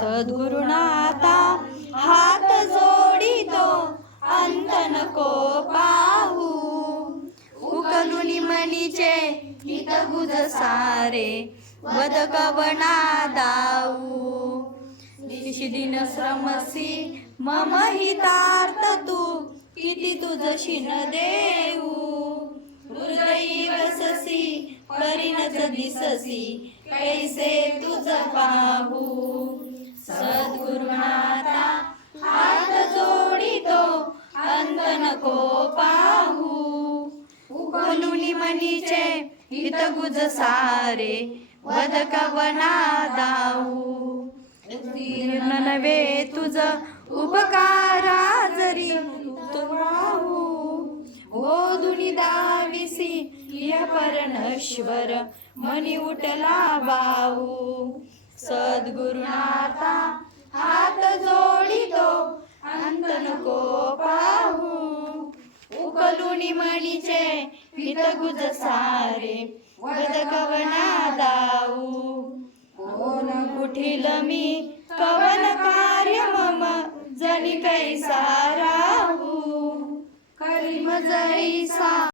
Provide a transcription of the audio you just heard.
सद्गुरुनाथा हात जोडितो अंत नको पाहू. उकलुनी मनीचे हित गुज सारे वदकवना दाऊ. दिन श्रमसी मम हितार्थ तू किती तुझ शिन देऊ परिणच दिससी कैसे तुझ पाहू? सद्गुरुनाथा हात जोडितो अंत नको पाहू. उकलुनी मनीचे हित गुज सारे वदकवना दाऊ नवे तुझ उपकार. परमेश्वर मनी उठला बाऊ सद्गुरुनाथा हात जोडितो अंत नको पाहू. उकलुनी मणीचे हित गुज सारे वदकवना दाऊ कोण कुठील मी कवन कार्य मम जनी कैसा राहू. करी मजैसा